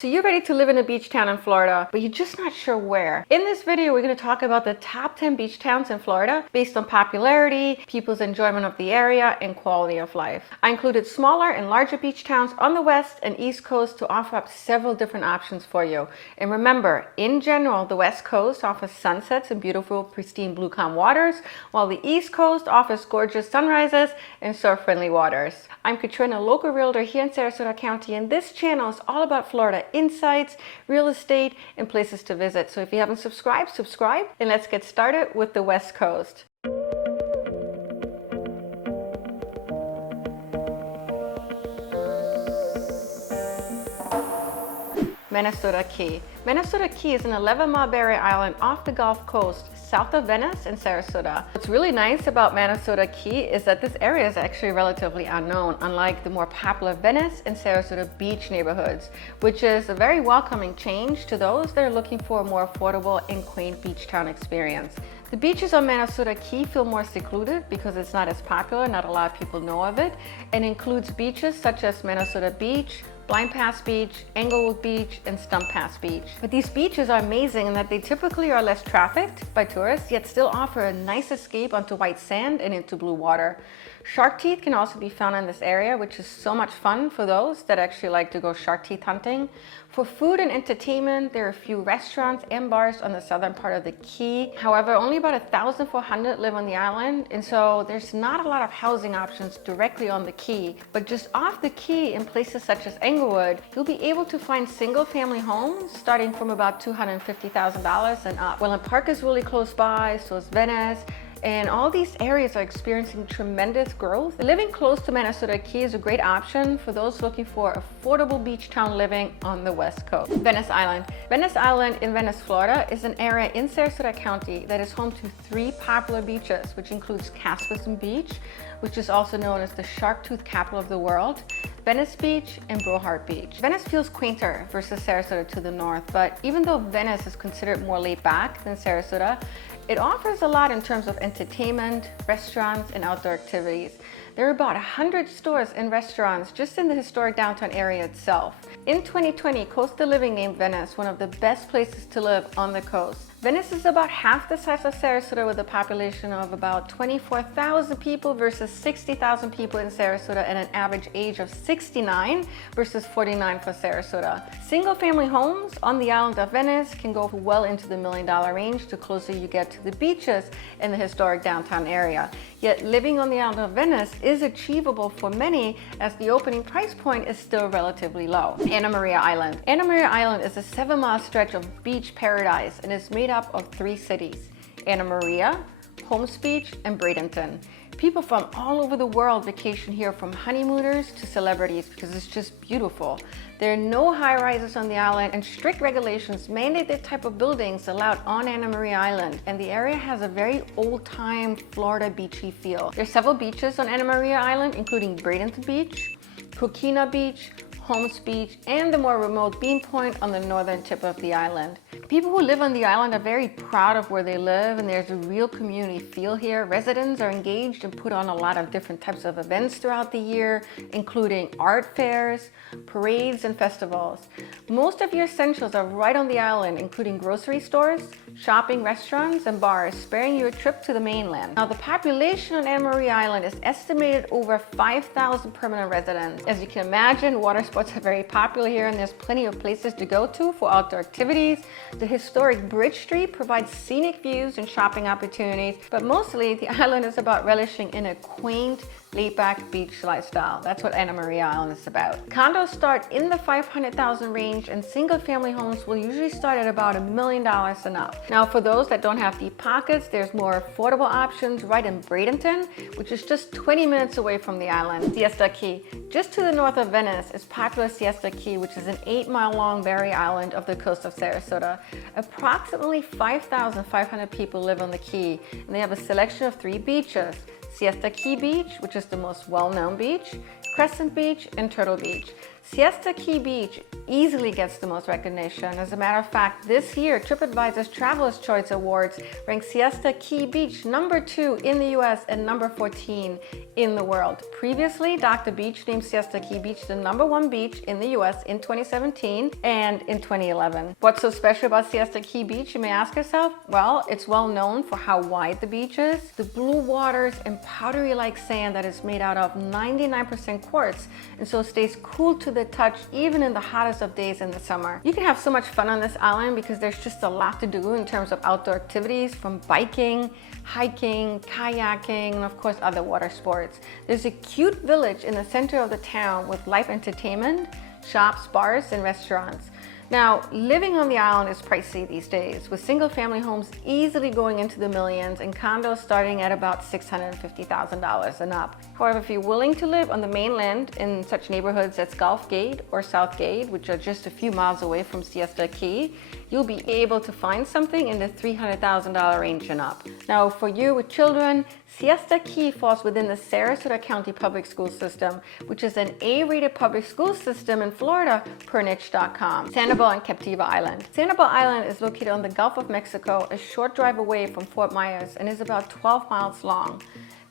So you're ready to live in a beach town in Florida, but you're just not sure where. In this video, we're going to talk about the top 10 beach towns in Florida based on popularity, people's enjoyment of the area, and quality of life. I included smaller and larger beach towns on the west and east coast to offer up several different options for you. And remember, in general, the west coast offers sunsets and beautiful, pristine blue calm waters, while the east coast offers gorgeous sunrises and surf-friendly waters. I'm Katrin, a local realtor here in Sarasota County, and this channel is all about Florida insights, real estate, and places to visit. So if you haven't subscribed, subscribe, and let's get started with the West Coast. Manasota Key. Manasota Key is an 11-mile barrier island off the Gulf Coast, south of Venice and Sarasota. What's really nice about Manasota Key is that this area is actually relatively unknown, unlike the more popular Venice and Sarasota beach neighborhoods, which is a very welcoming change to those that are looking for a more affordable and quaint beach town experience. The beaches on Manasota Key feel more secluded because it's not as popular, not a lot of people know of it, and includes beaches such as Manasota Beach, Blind Pass Beach, Englewood Beach, and Stump Pass Beach. But these beaches are amazing in that they typically are less trafficked by tourists, yet still offer a nice escape onto white sand and into blue water. Shark teeth can also be found in this area, which is so much fun for those that actually like to go shark teeth hunting. For food and entertainment, there are a few restaurants and bars on the southern part of the key. However, only about 1,400 live on the island, and so there's not a lot of housing options directly on the key. But just off the key in places such as Englewood, you'll be able to find single-family homes starting from about $250,000 and up. Well, the park is really close by, so is Venice. And all these areas are experiencing tremendous growth. Living close to Manasota Key is a great option for those looking for affordable beach town living on the west coast. Venice Island. Venice Island in Venice, Florida is an area in Sarasota County that is home to 3 popular beaches, which includes Casperson Beach, which is also known as the shark tooth capital of the world, Venice Beach, and Brohart Beach. Venice feels quainter versus Sarasota to the north, but even though Venice is considered more laid back than Sarasota, it offers a lot in terms of entertainment, restaurants, and outdoor activities. There are about 100 stores and restaurants just in the historic downtown area itself. In 2020, Coastal Living named Venice one of the best places to live on the coast. Venice is about half the size of Sarasota with a population of about 24,000 people versus 60,000 people in Sarasota and an average age of 69 versus 49 for Sarasota. Single-family homes on the island of Venice can go well into the $1 million range the closer you get to the beaches in the historic downtown area. Yet living on the island of Venice is achievable for many as the opening price point is still relatively low. Anna Maria Island. Anna Maria Island is a 7-mile stretch of beach paradise and is made up of 3 cities: Anna Maria, Holmes Beach, and Bradenton. People from all over the world vacation here, from honeymooners to celebrities, because it's just beautiful. There are no high-rises on the island, and strict regulations mandate the type of buildings allowed on Anna Maria Island, and the area has a very old-time Florida beachy feel. There are several beaches on Anna Maria Island, including Bradenton Beach, Coquina Beach, Holmes Beach, and the more remote Bean Point on the northern tip of the island. People who live on the island are very proud of where they live, and there's a real community feel here. Residents are engaged and put on a lot of different types of events throughout the year, including art fairs, parades, and festivals. Most of your essentials are right on the island, including grocery stores, shopping, restaurants, and bars, sparing you a trip to the mainland. Now, the population on Anna Maria Island is estimated over 5,000 permanent residents. As you can imagine, water sports are very popular here, and there's plenty of places to go to for outdoor activities. The historic Bridge Street provides scenic views and shopping opportunities, but mostly the island is about relishing in a quaint, laid-back beach lifestyle. That's what Anna Maria Island is about. Condos start in the 500,000 range, and single-family homes will usually start at about $1 million and up. Now, for those that don't have deep pockets, there's more affordable options right in Bradenton, which is just 20 minutes away from the island. Siesta Key. Just to the north of Venice is popular Siesta Key, which is an 8-mile-long barrier island off the coast of Sarasota. Approximately 5,500 people live on the key, and they have a selection of 3 beaches: Siesta Key Beach, which is the most well-known beach, Crescent Beach, and Turtle Beach. Siesta Key Beach easily gets the most recognition. As a matter of fact, this year, TripAdvisor's Traveler's Choice Awards ranked Siesta Key Beach #2 in the US and #14 in the world. Previously, Dr. Beach named Siesta Key Beach the #1 beach in the US in 2017 and in 2011. What's so special about Siesta Key Beach, you may ask yourself? Well, it's well known for how wide the beach is, the blue waters and powdery-like sand that is made out of 99% quartz, and so stays cool to the touch even in the hottest of days in the summer. You can have so much fun on this island because there's just a lot to do in terms of outdoor activities, from biking, hiking, kayaking, and of course other water sports. There's a cute village in the center of the town with live entertainment, shops, bars, and restaurants. Now, living on the island is pricey these days, with single-family homes easily going into the millions and condos starting at about $650,000 and up. However, if you're willing to live on the mainland in such neighborhoods as Gulf Gate or South Gate, which are just a few miles away from Siesta Key, you'll be able to find something in the $300,000 range and up. Now, for you with children, Siesta Key falls within the Sarasota County Public School System, which is an A-rated public school system in Florida per niche.com. Sanibel and Captiva Island. Sanibel Island is located on the Gulf of Mexico, a short drive away from Fort Myers, and is about 12 miles long.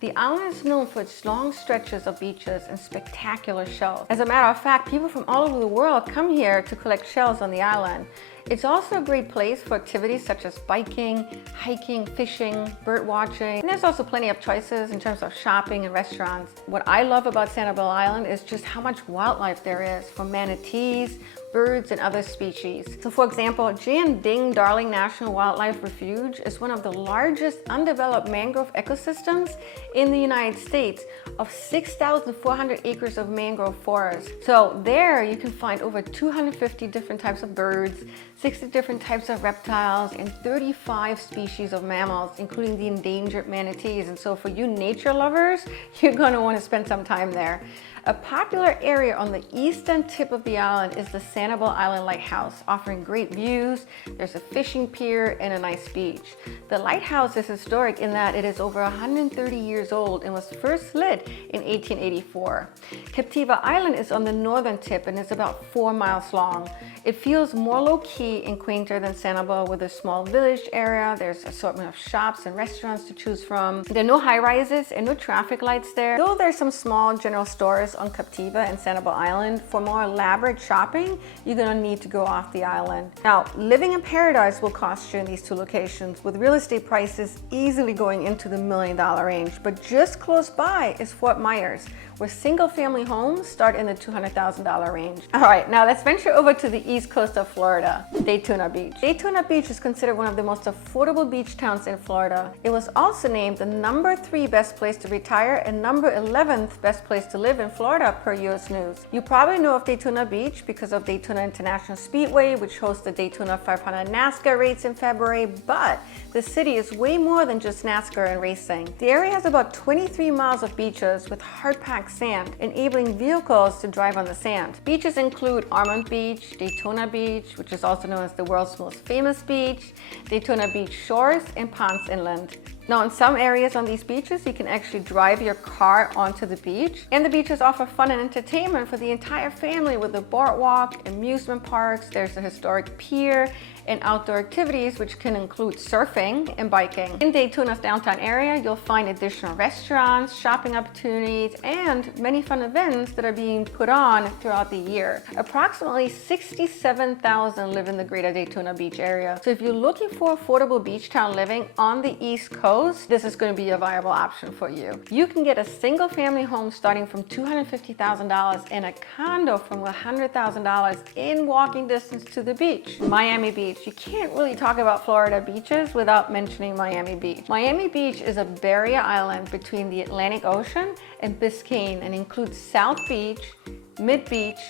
The island is known for its long stretches of beaches and spectacular shells. As a matter of fact, people from all over the world come here to collect shells on the island. It's also a great place for activities such as biking, hiking, fishing, bird watching, and there's also plenty of choices in terms of shopping and restaurants. What I love about Sanibel Island is just how much wildlife there is, from manatees, birds, and other species. So for example, Jan Ding Darling National Wildlife Refuge is one of the largest undeveloped mangrove ecosystems in the United States, of 6,400 acres of mangrove forest. So there you can find over 250 different types of birds, 60 different types of reptiles, and 35 species of mammals, including the endangered manatees. And so for you nature lovers, you're gonna wanna spend some time there. A popular area on the eastern tip of the island is the Sanibel Island Lighthouse, offering great views. There's a fishing pier and a nice beach. The lighthouse is historic in that it is over 130 years old and was first lit in 1884. Captiva Island is on the northern tip and is about 4 miles long. It feels more low-key and quainter than Sanibel, with a small village area. There's an assortment of shops and restaurants to choose from. There are no high-rises and no traffic lights there, though there's some small general stores on Captiva and Sanibel Island. For more elaborate shopping, you're gonna need to go off the island. Now, living in paradise will cost you in these two locations, with real estate prices easily going into the $1 million range. But just close by is Fort Myers, where single-family homes start in the $200,000 range. All right, now let's venture over to the east coast of Florida, Daytona Beach. Daytona Beach is considered one of the most affordable beach towns in Florida. It was also named the #3 best place to retire and #11th best place to live in Florida per US News. You probably know of Daytona Beach because of Daytona International Speedway, which hosts the Daytona 500 NASCAR race in February, but the city is way more than just NASCAR and racing. The area has about 23 miles of beaches with hard-packed sand, enabling vehicles to drive on the sand. Beaches include Armand Beach, Daytona Beach, which is also known as the world's most famous beach, Daytona Beach Shores, and Ponce Inland. Now, in some areas on these beaches, you can actually drive your car onto the beach, and the beaches offer fun and entertainment for the entire family with a boardwalk, amusement parks. There's a historic pier and outdoor activities, which can include surfing and biking. In Daytona's downtown area, you'll find additional restaurants, shopping opportunities, and many fun events that are being put on throughout the year. Approximately 67,000 live in the greater Daytona Beach area. So if you're looking for affordable beach town living on the East Coast, this is going to be a viable option for you. You can get a single family home starting from $250,000 and a condo from $100,000 in walking distance to the beach. Miami Beach. You can't really talk about Florida beaches without mentioning Miami Beach. Miami Beach is a barrier island between the Atlantic Ocean and Biscayne and includes South Beach, Mid Beach,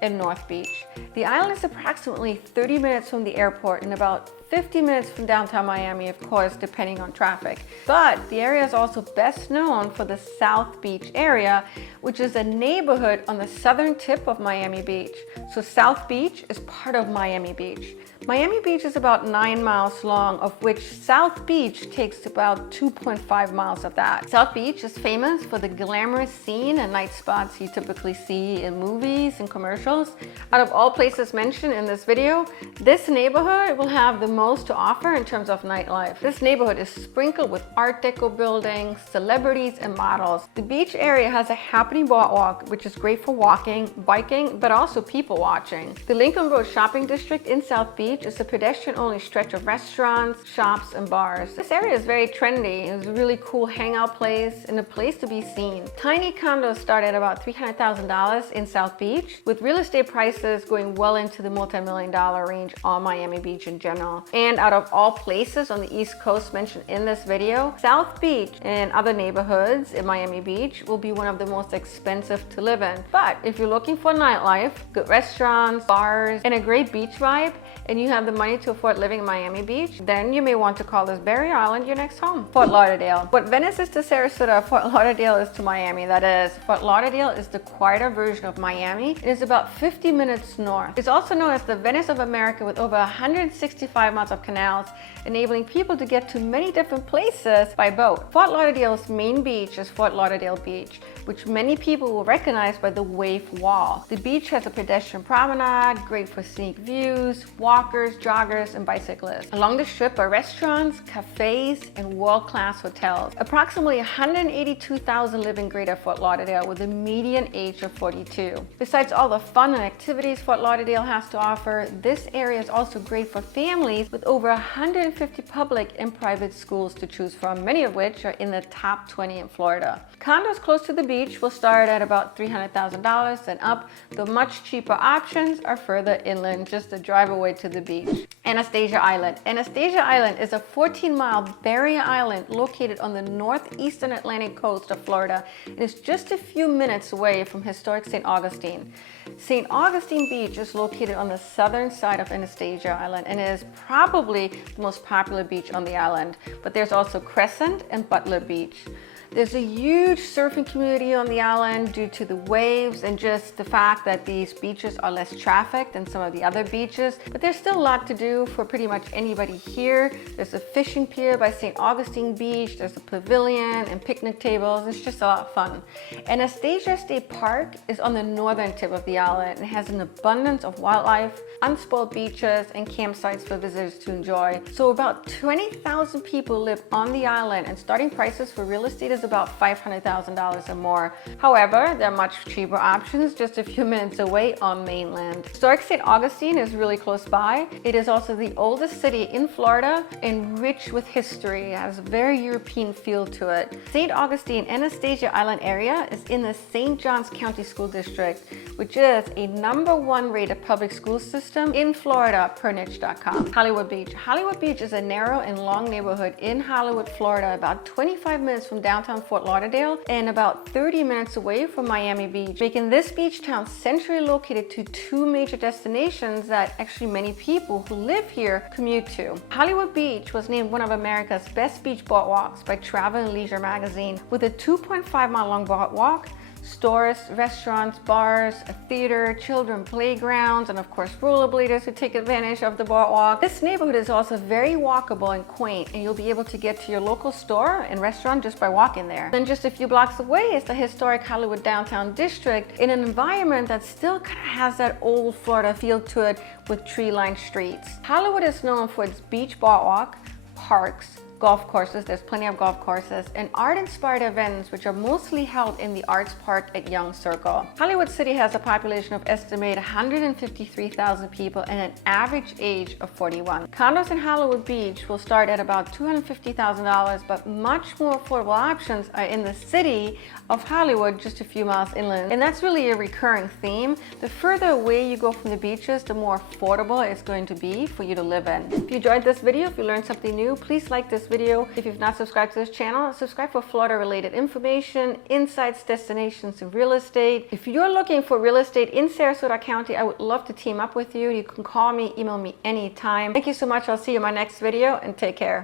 and North Beach. The island is approximately 30 minutes from the airport and about 50 minutes from downtown Miami, of course, depending on traffic. But the area is also best known for the South Beach area, which is a neighborhood on the southern tip of Miami Beach. So South Beach is part of Miami Beach. Miami Beach is about 9 miles long, of which South Beach takes about 2.5 miles of that. South Beach is famous for the glamorous scene and night spots you typically see in movies and commercials. Out of all places mentioned in this video, this neighborhood will have the most to offer in terms of nightlife. This neighborhood is sprinkled with Art Deco buildings, celebrities, and models. The beach area has a happening boardwalk, which is great for walking, biking, but also people watching. The Lincoln Road Shopping District in South Beach is a pedestrian-only stretch of restaurants, shops, and bars. This area is very trendy. It's a really cool hangout place and a place to be seen. Tiny condos start at about $300,000 in South Beach, with real estate prices going well into the multi-million-dollar range on Miami Beach in general. And out of all places on the East Coast mentioned in this video, South Beach and other neighborhoods in Miami Beach will be one of the most expensive to live in. But if you're looking for nightlife, good restaurants, bars, and a great beach vibe, and you have the money to afford living in Miami Beach, then you may want to call this barrier island your next home. Fort Lauderdale. What Venice is to Sarasota, Fort Lauderdale is to Miami. That is, Fort Lauderdale is the quieter version of Miami. It is about 50 minutes north. It's also known as the Venice of America, with over 165 miles of canals, enabling people to get to many different places by boat. Fort Lauderdale's main beach is Fort Lauderdale Beach, which many people will recognize by the wave wall. The beach has a pedestrian promenade, great for scenic views, walkers, joggers, and bicyclists. Along the strip are restaurants, cafes, and world-class hotels. Approximately 182,000 live in Greater Fort Lauderdale, with a median age of 42. Besides all the fun and activities Fort Lauderdale has to offer, this area is also great for families, with over 150 public and private schools to choose from, many of which are in the top 20 in Florida. Condos close to the beach will start at about $300,000 and up. The much cheaper options are further inland, just a drive away to the beach. Anastacia Island. Anastacia Island is a 14-mile barrier island located on the northeastern Atlantic coast of Florida, and is just a few minutes away from historic St. Augustine. St. Augustine Beach is located on the southern side of Anastacia Island and is probably the most popular beach on the island, but there's also Crescent and Butler Beach. There's a huge surfing community on the island due to the waves and just the fact that these beaches are less trafficked than some of the other beaches, but there's still a lot to do for pretty much anybody here. There's a fishing pier by St. Augustine Beach, there's a pavilion and picnic tables. It's just a lot of fun. Anastacia State Park is on the northern tip of the island and has an abundance of wildlife, unspoiled beaches, and campsites for visitors to enjoy. So about 20,000 people live on the island, and starting prices for real estate is about $500,000 or more. However, there are much cheaper options just a few minutes away on mainland. Historic St. Augustine is really close by. It is also the oldest city in Florida and rich with history. It has a very European feel to it. St. Augustine Anastacia Island area is in the St. Johns County School District, which is a #1 rated public school system in Florida per niche.com. Hollywood Beach. Hollywood Beach is a narrow and long neighborhood in Hollywood, Florida, about 25 minutes from downtown Fort Lauderdale and about 30 minutes away from Miami Beach, making this beach town centrally located to two major destinations that actually many people who live here commute to. Hollywood Beach was named one of America's best beach boardwalks by Travel and Leisure magazine, with a 2.5-mile long boardwalk, stores, restaurants, bars, a theater, children playgrounds, and of course rollerbladers who take advantage of the boardwalk. This neighborhood is also very walkable and quaint, and you'll be able to get to your local store and restaurant just by walking there. Then just a few blocks away is the historic Hollywood downtown district, in an environment that still kind of has that old Florida feel to it, with tree-lined streets. Hollywood is known for its beach boardwalk, parks, golf courses, there's plenty of golf courses, and art-inspired events, which are mostly held in the Arts Park at Young Circle. Hollywood City has a population of estimated 153,000 people and an average age of 41. Condos in Hollywood Beach will start at about $250,000, but much more affordable options are in the city of Hollywood, just a few miles inland. And that's really a recurring theme. The further away you go from the beaches, the more affordable it's going to be for you to live in. If you enjoyed this video, if you learned something new, please like this video video. If you've not subscribed to this channel, subscribe for Florida related information, insights, destinations, and real estate. If you're looking for real estate in Sarasota County, I would love to team up with you. You can call me, email me anytime. Thank you so much. I'll see you in my next video, and take care.